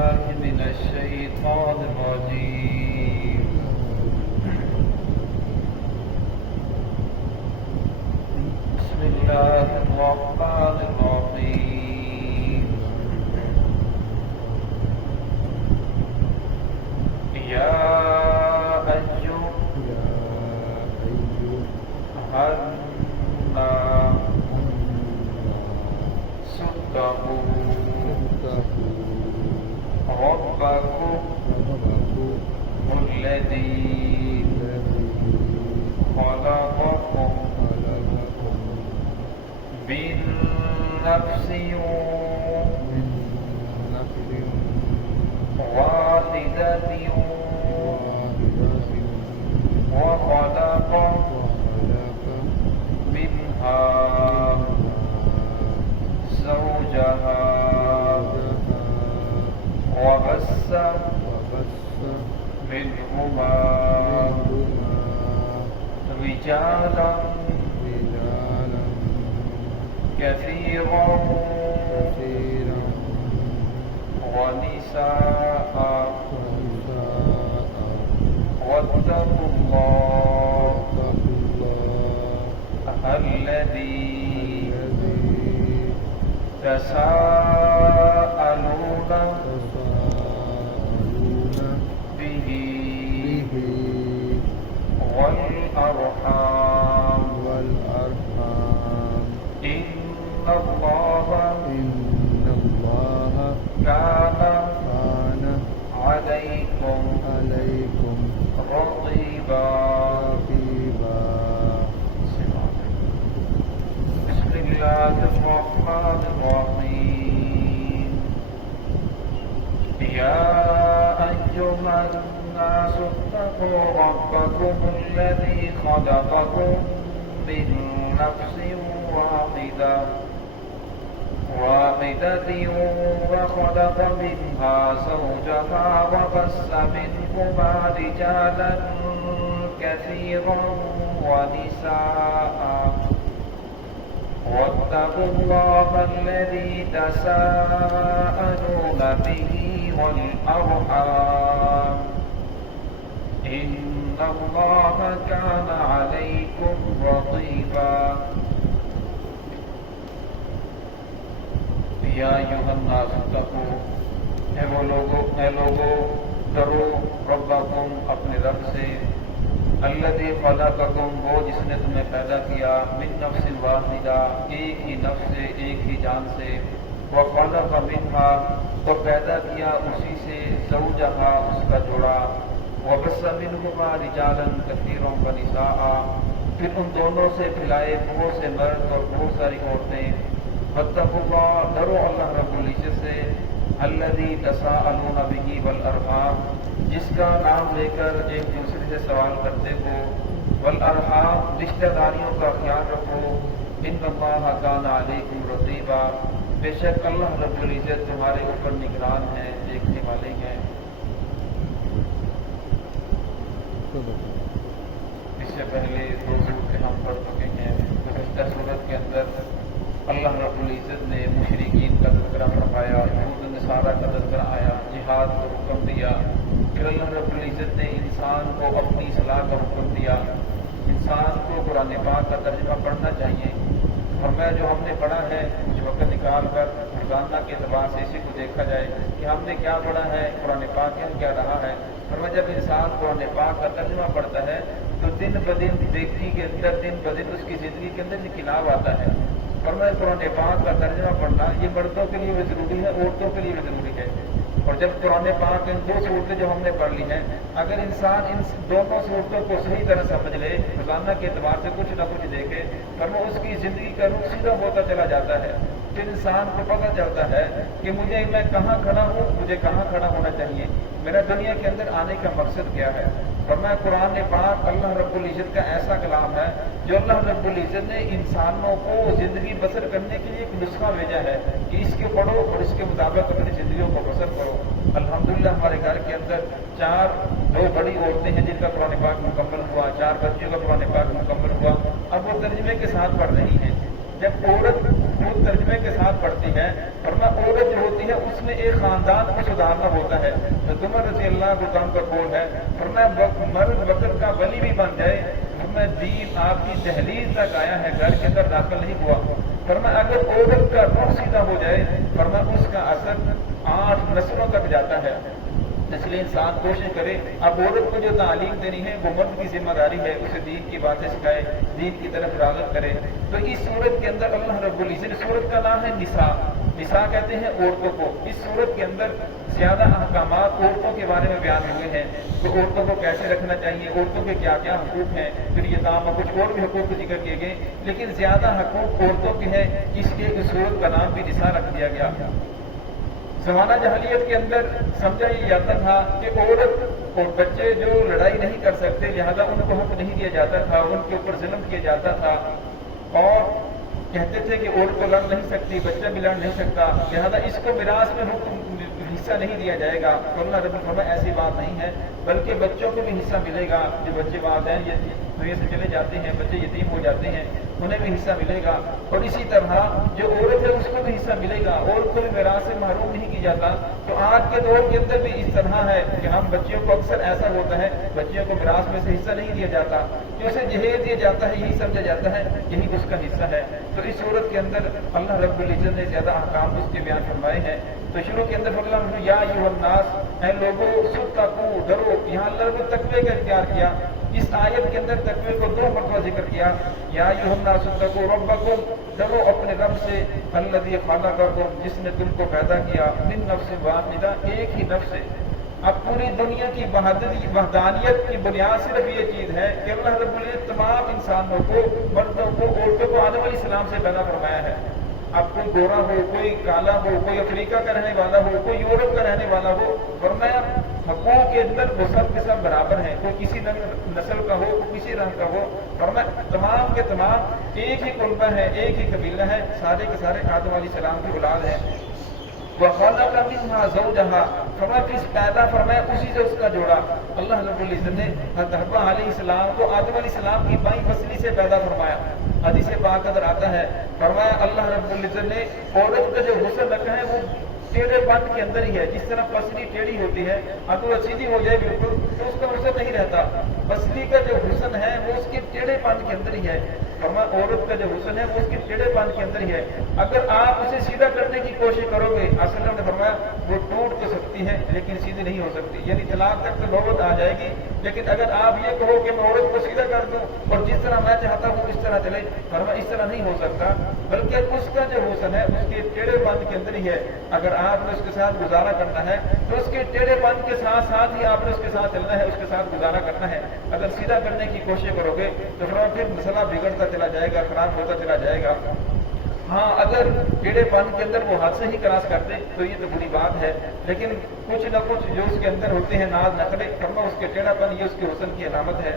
بالله من الشيطان الرجيم. بسم الله الرحمن الرحيم. يا أيها الناس اتقوا ربكم الذي خلقكم من نفس واحدة وخلق منها زوجها وبث منهما رجالا كثيرا ونساء واتقوا الله الذي تساءلون به والأرحام إن الله كان عليكم رقيبا. بسم الله الرحمن الرحيم. يا أيها الناس اتقوا ربكم الذي خلقكم من نفس واحدة وخلق منها زوجها وبث منهما رجالا كثيرا ونساء واتقوا الله الذي تساءلون به والأرحام إن الله كان عليكم رقيبا. یا ایھا الناس اتقوا، اے لوگو ڈرو ربکم اپنے رب سے، الذی خلقکم وہ جس نے تمہیں پیدا کیا، من نفس واحدہ ایک ہی نفس سے ایک ہی جان سے، وخلق منہا تو پیدا کیا اسی سے، زوجہا اس کا جوڑا، وبث منہما رجالا کثیرا ونساء پھر ان دونوں سے پھیلائے بہت سے مرد اور بہت ساری عورتیں، واتقوا اللہ ڈرو اللہ رب العزت سے، الذی تساءلون بہ والارحام جس کا نام لے کر ایک دوسرے سے سوال کرتے ہو، والارحام رشتہ داریوں کا خیال رکھو، ان اللہ کان علیکم رقیبا بے شک اللہ رب العزت تمہارے اوپر نگران ہے، دیکھنے والے ہیں۔ اس سے پہلے دو صورتیں ہم پڑھ چکے ہیں۔ گزشتہ صورت کے اندر اللہ رب العزت نے مشرکین کا تذکرہ فرمایا، یہود نصارہ کا تذکرہ آیا، جہاد کو حکم دیا، پھر اللہ رب العزت نے انسان کو اپنی اصلاح کا حکم دیا، انسان کو قرآن پاک کا ترجمہ پڑھنا چاہیے، اور میں جو ہم نے پڑھا ہے کچھ وقت نکال کر روزانہ کے اعتبار سے اسی کو دیکھا جائے کہ ہم نے کیا پڑھا ہے، قرآن پاک میں کیا رہا ہے، اور میں جب انسان قرآن پاک کا ترجمہ پڑھتا ہے تو دن بدن ویکتی کے اندر دن بدن اس کی زندگی کے اندر انقلاب آتا ہے۔ اور میں قرآن پاک کا ترجمہ پڑھنا یہ مردوں کے لیے بھی ضروری ہے، عورتوں کے لیے بھی ضروری ہے۔ اور جب قرآن پاک ان دو صورتیں جو ہم نے پڑھ لی ہیں، اگر انسان ان دونوں صورتوں کو صحیح طرح سمجھ لے، روزانہ کے اعتبار سے کچھ نہ کچھ دیکھے، اور وہ اس کی زندگی کا رخ سیدھا ہوتا چلا جاتا ہے، پھر انسان کو پتہ چلتا ہے کہ میں کہاں کھڑا ہوں، مجھے کہاں کھڑا ہونا چاہیے، میرا دنیا کے اندر آنے کا مقصد کیا ہے۔ اور میں قرآن پاک اللہ رب العزت کا ایسا کلام ہے جو اللہ رب العزت نے انسانوں کو زندگی بسر کرنے کے لیے ایک نسخہ بھیجا ہے کہ اس کے پڑھو اور اس کے مطابق اپنی زندگیوں کو بسر کرو۔ الحمدللہ ہمارے گھر کے اندر دو بڑی عورتیں ہیں جن کا قرآن پاک مکمل ہوا، 4 بچیوں کا قرآن پاک مکمل ہوا، اب وہ ترجمے کے ساتھ پڑھ رہی ہیں۔ جب عورت वो तर्जमे के साथ पढ़ती है। फरमाया औरत जो होती है उसने एक खानदान को सुधारना होता है। तो उमर रज़ी अल्लाह का कौल है, फरमाया मर्द वक्त का वली भी बन जाए, फरमाया दीन आपकी दहलीज तक आया है, घर के अंदर दाखिल नहीं हुआ। फरमाया अगर औरत का रुख सीधा हो जाए, फरमाया उसका असर 8 नस्लों तक जाता है। इसलिए इंसान कोशिश करे, अब औरत को जो तालीम देनी है वो मर्द की जिम्मेदारी है, उसे दीन की बातें सिखाए, दीन की तरफ राग़िब करे। तो इस सूरत के अंदर अल्लाह रब्बुल इज़्ज़त, सूरत का नाम है निसा, निसा कहते हैं औरतों को। इस सूरत के अंदर ज्यादा अहकामात औरतों के बारे में बयान हुए हैं, तो औरतों को कैसे रखना चाहिए, औरतों के क्या क्या हकूक हैं, फिर ये दाम कुछ और भी हकूक जिक्र किए गए, लेकिन ज्यादा हकूक औरतों के हैं, इसलिए इस सूरत का नाम भी निसा रख दिया गया। ज़माना जहलियत के अंदर समझा ये जाता था कि औरत और बच्चे जो लड़ाई नहीं कर सकते, लिहाजा उनको हक नहीं दिया जाता था, उनके ऊपर जुल्म किया जाता था, और कहते थे कि औरत तो लड़ नहीं सकती, बच्चा भी लड़ नहीं सकता, लिहाजा इसको मिरास में हिस्सा नहीं दिया जाएगा। तो अल्लाह रब्बुल फरमाया ऐसी बात नहीं है, बल्कि बच्चों को भी हिस्सा मिलेगा। जो बच्चे वालिदैन ये दुनिया से चले जाते हैं, बच्चे यतीम हो जाते हैं, उन्हें भी हिस्सा मिलेगा। और इसी तरह जो औरत है उसको भी हिस्सा मिलेगा, औरत को भी मिरास से महरूम नहीं किया जाता। तो आज के दौर के अंदर भी इस तरह है कि हम बच्चियों को, अक्सर ऐसा होता है, बच्चियों को मिरास में से हिस्सा नहीं दिया जाता, कि उसे जहेज दिया जाता है, यही समझा जाता है यही उसका हिस्सा है। तो इस सूरत के अंदर अल्लाह रब्बुल इज़्ज़त ने ज्यादा अहकाम उसके बयान फरमाए हैं। तो शुरू के अंदर फरमाया या अय्युहन्नास, ऐ लोगों सुत्तकू, डरो। यहाँ अल्लाह ने तकवे का इख्तियार किया। इस आयत के अंदर तकवे को 2 मरतबा जिक्र किया। या अय्युहन्नास सुत्तकू रब्बकुम, डरो अपने रब से, अल्लज़ी खलक़कुम, जिसने तुमको पैदा किया, मिन नफ्सिन वाहिदा, एक ही नफ्स से। अब पूरी दुनिया की वहदानियत की बुनियाद सिर्फ ये चीज है कि अल्लाह रब्बुल इज़्ज़त तमाम इंसानों को, मर्दों को, औरतों को आदम अलैहिस्सलाम से पैदा फरमाया है। अब कोई गोरा हो, कोई काला हो, कोई अफ्रीका का रहने वाला हो, कोई यूरोप का रहने वाला हो, फरमाया हकूक के अंदर वो सब के सब बराबर हैं। कोई किसी नस्ल का हो, कोई किसी रंग का हो, फरमाया तमाम के तमाम एक ही कुलबा है, एक ही कबीला है, सारे के सारे आदम अलैहिस्सलाम की औलाद है। वख़लक़ मिन्हा ज़ौजहा, फरमाया किस पैदा फरमाया उसी से उसका जोड़ा। अल्लाह रब्बुल इज़्ज़त ने हज़रत हव्वा अलैहिस्सलाम को आदम अलैहिस्सलाम की बाईं पसली से पैदा फरमाया। हदीस पाक अंदर आता है, फरमाया अल्लाह रब्बुल इज़्ज़त ने औरत का जो हुस्न रखा है वो टेढ़े पन के अंदर ही है। जिस तरह पसली टेढ़ी होती है, अगर वो सीधी हो जाए बिल्कुल तो उसका हुस्न नहीं रहता। पसली का जो हुस्न है वो उसके टेढ़ेपन के अंदर ही है। फरमाया औरत का जो हुस्न है वो उसके टेढ़ेपन के अंदर ही है। अगर आप उसे सीधा करने की कोशिश करोगे, असल में फरमाया वो टूट तो सकती है लेकिन सीधी नहीं हो सकती, यानी तलाक तक तो नौबत आ जाएगी। लेकिन अगर आप ये कहो कि मैं औरत को सीधा कर दूं और जिस तरह मैं चाहता हूँ इस तरह चले, फरमाया इस तरह नहीं हो सकता, बल्कि उसका जो हुस्न है उसके टेढ़ेपन के अंदर ही है। अगर आपने उसके साथ गुजारा करना है तो उसके टेढ़ेपन के साथ साथ ही आपने उसके साथ चलना है, उसके साथ गुजारा करना है। अगर सीधा करने की कोशिश करोगे तो फिर मसला बिगड़ता चला जाएगा, खराब होता चला जाएगा। हाँ, अगर टेढ़ेपन के अंदर वो हाथ से ही क्रॉस कर दे तो ये तो बुरी बात है, लेकिन कुछ न कुछ जो उसके अंदर होते हैं नाज नखरे करना, उसके टेढ़ापन ये उसके हुस्न की अलामत है।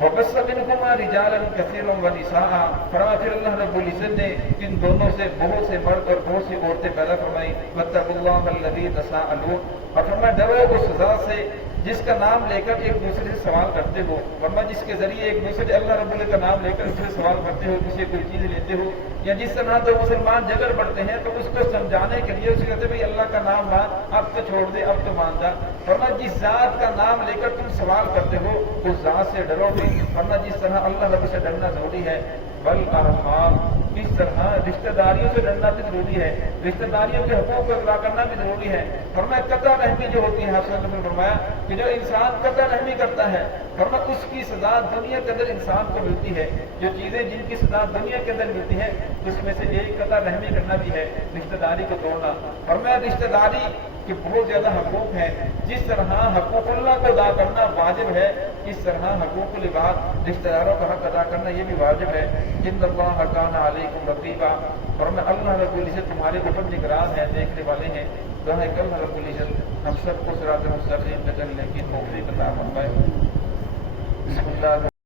रिजालन कसीरन व निसाआ, फरमाया फिर अल्लाह रब्बुल इज़्ज़त ने इन दोनों से बहुत से मर्द और बहुत सी औरतें पैदा फरमाई। वत्तकुल्लाहल्लज़ी तसाअलून, और फरमाया डरो उस ज़ात से जिसका नाम लेकर एक दूसरे से सवाल करते हो। वरना जिसके जरिए एक दूसरे अल्लाह रब्बुल का नाम लेकर उससे सवाल करते हो, किसी कोई चीज लेते हो, या जिस तरह तो मुसलमान झगड़ पड़ते हैं तो उसको समझाने के लिए उससे कहते भाई अल्लाह का नाम मान, अब तो छोड़ दे, अब तो मान जा। वरना जिस जात का नाम लेकर तुम सवाल करते हो उस जात से डरो भी। वरना जिस तरह अल्लाह रब्बुल से डरना जरूरी है, बल अरहम, इस तरह रिश्तेदारियों से डरना भी जरूरी है, रिश्तेदारियों के हकूक को अदा करना भी जरूरी है। फरमाया कतरा रहमी जो होती है, आपने फरमाया कि जो इंसान कतरा रहमी करता है, फरमाया उसकी सजा दुनिया के अंदर इंसान को मिलती है। जो चीजें जिनकी सजा दुनिया के अंदर मिलती है उसमें से एक कतरा रहमी करना भी है, रिश्तेदारी को तोड़ना। फरमाया रिश्तेदारी के बहुत ज्यादा हकूक हैं, जिस तरह हकूकुल्लाह को अदा करना वाजिब है, इस तरह हकूकुल इबाद रिश्तेदारों का हक अदा करना ये भी वाजिब है। इन्नल्लाह काना अलैकुम रक़ीबा, फरमाया अल्लाह रब्बुल इज़्ज़त तुम्हारे ऊपर निगरान है, देखने वाले हैं। दुआ है कि अल्लाह रब्बुल इज़्ज़त हम सबको सिरात मुस्तक़ीम पे चलने की तौफीक अता फरमाए। बिस्मिल्लाह।